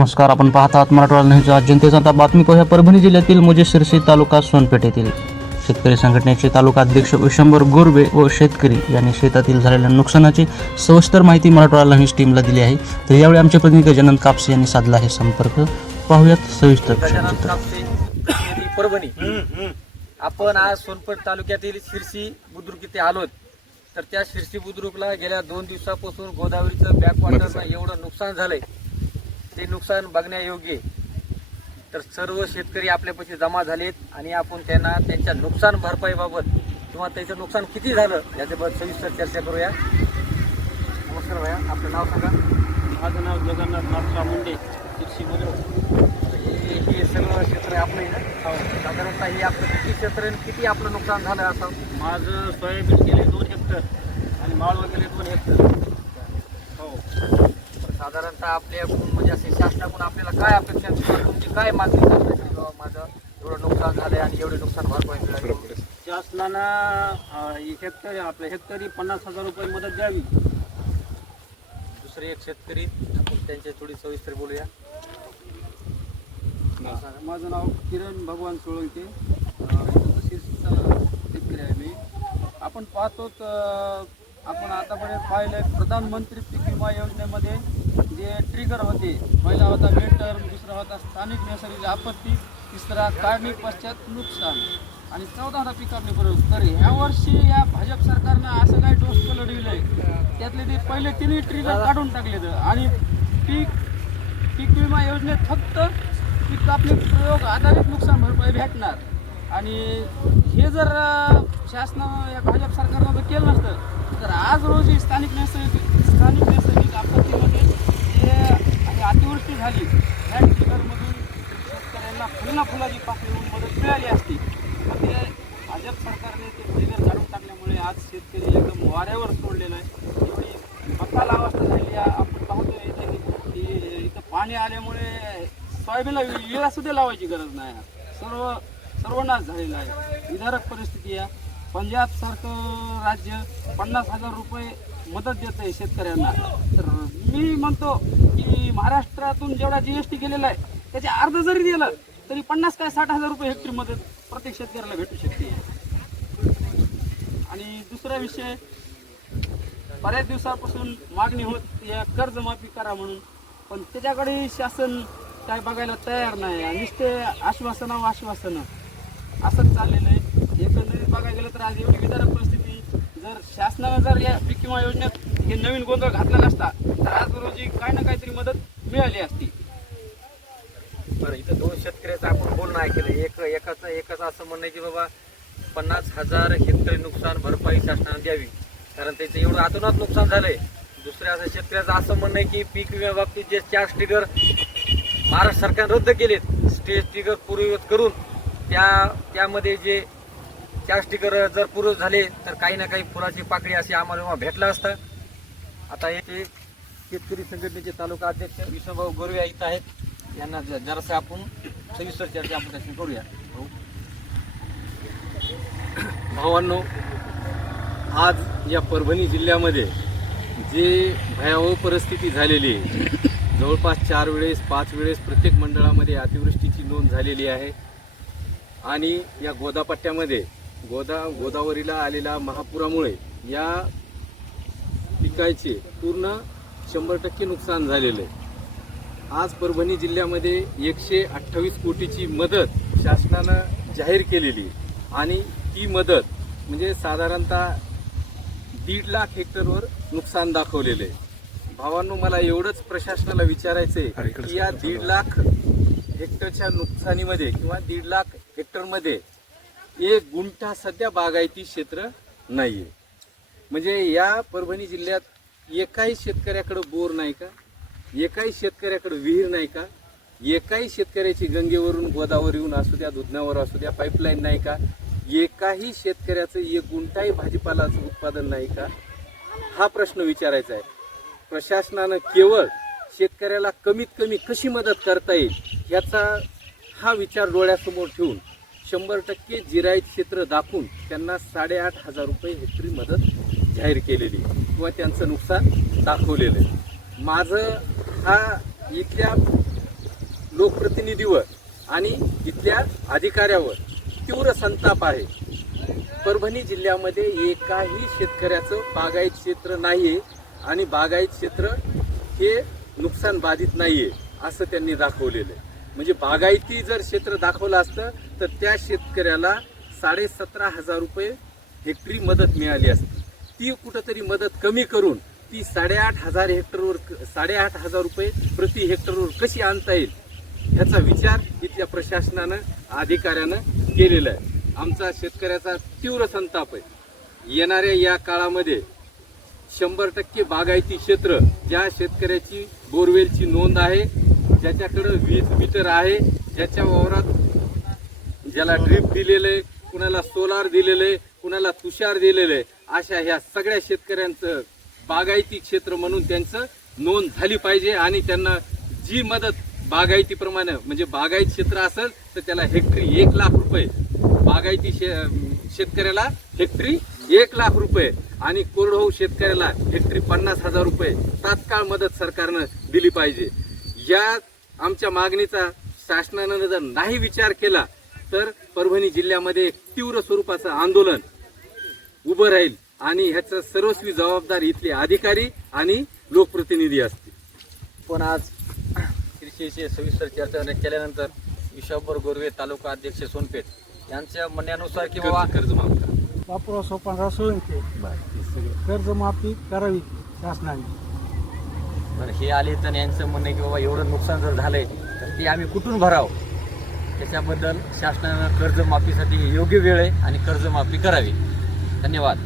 नमस्कार आपण पाहत आहात मराठवाडा न्यूज आज जनतेचा आता बातमी पाहूया. परभणी जिल्ह्यातील मोजे शिरसी तालुका सोनपेठ येथील शेतकरी संघटनेचे तालुका अध्यक्ष विशंभर गोरबे व शेतकरी यांनी शेतातील झालेल्या नुकसानाची सविस्तर माहिती मराठवाडा न्यूज टीमला दिली आहे. तर यावेळी आमचे प्रतिनिधी गजानन कापसे यांनी साधला आहे संपर्क. पाहूयात सविस्तर परभणी. आपण आज सोनपेठ तालुक्यातील शिरसी बुद्रुक इथे आलोत. तर त्या शिरसी बुद्रुकला गेल्या दोन दिवसापासून गोदावरीचं बॅकवॉटरला एवढं नुकसान झालंय. ते नुकसान बघण्यायोग्य. तर सर्व शेतकरी आपल्यापाशी जमा झालेत आणि आपण त्यांना त्यांच्या नुकसान भरपाईबाबत किंवा त्याचं नुकसान किती झालं याच्याबद्दल सविस्तर चर्चा करूया. नमस्कार भैया आपलं नाव सांगा. माझं नाव जगन्नाथ नाथराव मुंडे बुद्रुक हे हे सगळं क्षेत्र आपलं आहे ना? साधारणतः हे आपलं किती क्षेत्र किती आपलं नुकसान झालं असं? माझं सोयाबीन गेले दोन हेक्टर आणि माळवं गेले दोन हेक्टर. हो साधारणतः आपल्याकडून म्हणजे असे शासनाकडून आपल्याला काय अपेक्षा आहे किंवा तुमची काय मागणी बाबा माझं एवढं नुकसान झालंय आणि एवढे नुकसान भरपाई मिळाली. शासनानं हेक्टर आपल्या हेक्टरी पन्नास हजार रुपये मदत द्यावी. दुसरे एक शेतकरी आपण त्यांच्या थोडी सविस्तर बोलूया. माझं नाव किरण भगवान सोळंके. शेतकरी आहे मी. आपण पाहतो तर आपण आतापर्यंत पाहिलं प्रधानमंत्री पीक विमा योजनेमध्ये जे ट्रिगर होते पहिला होता वेटर दुसरा होता स्थानिक नैसर्गिक आपत्ती तिसरा काढणी पश्चात नुकसान आणि चौदा हजार पीक पिकापणी बरोबर तर ह्या वर्षी या भाजप सरकारनं असं काय डोस लढविलंय त्यातले ते पहिले तिन्ही ट्रिगर काढून टाकलेत आणि पीक पीक विमा योजनेत फक्त पीक कापणी प्रयोग आधारित नुकसान भरपाई भेटणार. आणि हे जर शासनानं या भाजप सरकारनं जर केलं नसतं तर आज रोजी स्थानिक नैसर्गिक स्थानिक नैसर्गिक आपत्तीमध्ये जे आणि अतिवृष्टी झाली ह्या ट्रिगरमधून शेतकऱ्यांना फुलना फुलाची पाकळी होऊन मदत मिळाली असती. पण ते भाजप सरकारने ते ट्रिगर काढून टाकल्यामुळे आज शेतकरी एकदम वाऱ्यावर सोडलेला आहे. एवढी बकाल अवस्था झाली आपण पाहतोय इथे की इथं पाणी आल्यामुळे सोयाबीनला विळा सुद्धा लावायची गरज नाही. सर्व सर्वनाश झालेला आहे. विदारक परिस्थिती आहे. पंजाब सारखं राज्य पन्नास हजार रुपये मदत देत आहे शेतकऱ्यांना. तर मी म्हणतो की महाराष्ट्रातून जेवढा जी एस टी गेलेला आहे त्याचे अर्ध जरी दिलं तरी पन्नास काय साठ हजार रुपये हेक्टरी मदत प्रत्येक शेतकऱ्याला भेटू शकते. आणि दुसरा विषय बऱ्याच दिवसापासून मागणी होत या कर्जमाफी करा म्हणून. पण त्याच्याकडे शासन काय बघायला तयार नाही. आणि नुसते आश्वासनं आश्वासनं. असंच चाललेलं आहे. एकंदरीत बघायला गेलं तर आज एवढी विदारक परिस्थिती. जर शासनानं जर या पीक विमा योजनेत हे नवीन गोंधळ घातला नसता तर आज रोजी काही ना काहीतरी मदत मिळाली असती. बरं इथं दोन शेतकऱ्याचं आपण बोलणं ऐकलं एक एकाचं एकाचं असं म्हणणं आहे की बाबा पन्नास हजार शेतकरी नुकसान भरपाई शासनानं द्यावी. कारण त्याचं एवढं अतोनात नुकसान झालंय. दुसऱ्या असं शेतकऱ्याचं असं म्हणणं आहे की पीक विम्या बाबतीत जे चार स्टिकर महाराष्ट्र सरकारने रद्द केलेत स्टेज स्टिकर पूर्ववत करून त्या त्यामध्ये जे चार स्टिकर जर पूर्ण झाले तर काही ना काही फुलाची पाकळी अशी आम्हाला भेटलं भेटला असता. आता हे ते शेतकरी संघटनेचे तालुका अध्यक्ष विष्णुभाऊ गोरवे इथं आहेत. यांना ज- जरासं आपण सविस्तर चर्चा आपण त्याची करूया. भाऊ. भावांनो आज या परभणी जिल्ह्यामध्ये जे भयावह परिस्थिती झालेली आहे जवळपास चार वेळेस पाच वेळेस प्रत्येक मंडळामध्ये अतिवृष्टीची नोंद झालेली आहे. आणि या गोदापट्ट्यामध्ये गोदा गोदावरीला आलेल्या महापुरामुळे या पिकाचे पूर्ण शंभर टक्के नुकसान झालेलं आहे. आज परभणी जिल्ह्यामध्ये एकशे अठ्ठावीस कोटीची मदत शासनानं जाहीर केलेली. आणि ही मदत म्हणजे साधारणतः दीड लाख हेक्टरवर नुकसान दाखवलेलं आहे. भावांनो मला एवढंच प्रशासनाला विचारायचं आहे की या दीड लाख हेक्टरच्या नुकसानीमध्ये किंवा दीड लाख हेक्टरमध्ये एक गुंठा सध्या बागायती क्षेत्र नाही आहे म्हणजे या परभणी जिल्ह्यात एकाही शेतकऱ्याकडं बोर नाही का? एकाही शेतकऱ्याकडं विहीर नाही का? एकाही शेतकऱ्याची गंगेवरून गोदावरीहून असू द्या दुधनावर असू द्या पाईपलाईन नाही का? एकाही शेतकऱ्याचं एक गुंठाही भाजीपालाचं उत्पादन नाही का? हा प्रश्न विचारायचा आहे. प्रशासनानं केवळ शेतकऱ्याला कमीत कमी कशी मदत करता येईल याचा हा विचार डोळ्यासमोर ठेवून शंभर टक्के जिरायत क्षेत्र दाखवून त्यांना साडेआठ हजार रुपये हेक्टरी मदत जाहीर केलेली किंवा त्यांचं नुकसान दाखवलेलं आहे. माझं हा इथल्या लोकप्रतिनिधीवर आणि इथल्या अधिकाऱ्यावर तीव्र संताप आहे. परभणी जिल्ह्यामध्ये एकाही शेतकऱ्याचं बागायत क्षेत्र नाही आहे आणि बागायत क्षेत्र हे नुकसान बाधित नाही आहे असं त्यांनी दाखवलेलं आहे. म्हणजे बागायती जर क्षेत्र दाखवलं असतं तर त्या शेतकऱ्याला साडे सतरा हजार रुपये हेक्टरी मदत मिळाली असती. ती कुठंतरी मदत कमी करून ती साडेआठ हजार हेक्टरवर साडेआठ हजार रुपये प्रति हेक्टरवर कशी आणता येईल ह्याचा विचार इथल्या प्रशासनानं अधिकाऱ्यानं केलेला आहे. आमचा शेतकऱ्याचा तीव्र संताप आहे. येणाऱ्या या काळामध्ये शंभर टक्के बागायती क्षेत्र ज्या शेतकऱ्याची बोरवेलची नोंद आहे ज्याच्याकडं वीज मीटर आहे ज्याच्या वावरात ज्याला ड्रीप दिलेलं आहे कुणाला सोलार दिलेलं आहे कुणाला तुषार दिलेलं आहे अशा ह्या सगळ्या शेतकऱ्यांचं बागायती क्षेत्र म्हणून त्यांचं नोंद झाली पाहिजे आणि त्यांना जी मदत बागायतीप्रमाणे म्हणजे बागायत क्षेत्र असेल तर त्याला हेक्टरी एक लाख रुपये. बागायती शे- शेतकऱ्याला हेक्टरी एक लाख रुपये आणि कोरडवाहू शेतकऱ्याला हेक्टरी पन्नास हजार रुपये तात्काळ मदत सरकारनं दिली पाहिजे. या आमच्या मागणीचा शासनानं जर नाही विचार केला तर परभणी जिल्ह्यामध्ये तीव्र स्वरूपाचं आंदोलन उभं राहील आणि ह्याचं सर्वस्वी जबाबदार इथले अधिकारी आणि लोकप्रतिनिधी असतील. पण आज कृषीशी सविस्तर चर्चा केल्यानंतर विशांबर गोरवे तालुका अध्यक्ष सोनपेठ यांच्या म्हणण्यानुसार की बाबा कर्ज कर्ज माफ करा. बापूराव सोपानराव सोळंके. कर्जमाफी करावी शासनाने. तर हे आले तर यांचं म्हणणं आहे की बाबा एवढं नुकसान जर झालंय तर ते आम्ही कुठून भरावं? त्याच्याबद्दल शासनानं कर्जमाफीसाठी योग्य वेळ आहे आणि कर्जमाफी करावी. धन्यवाद.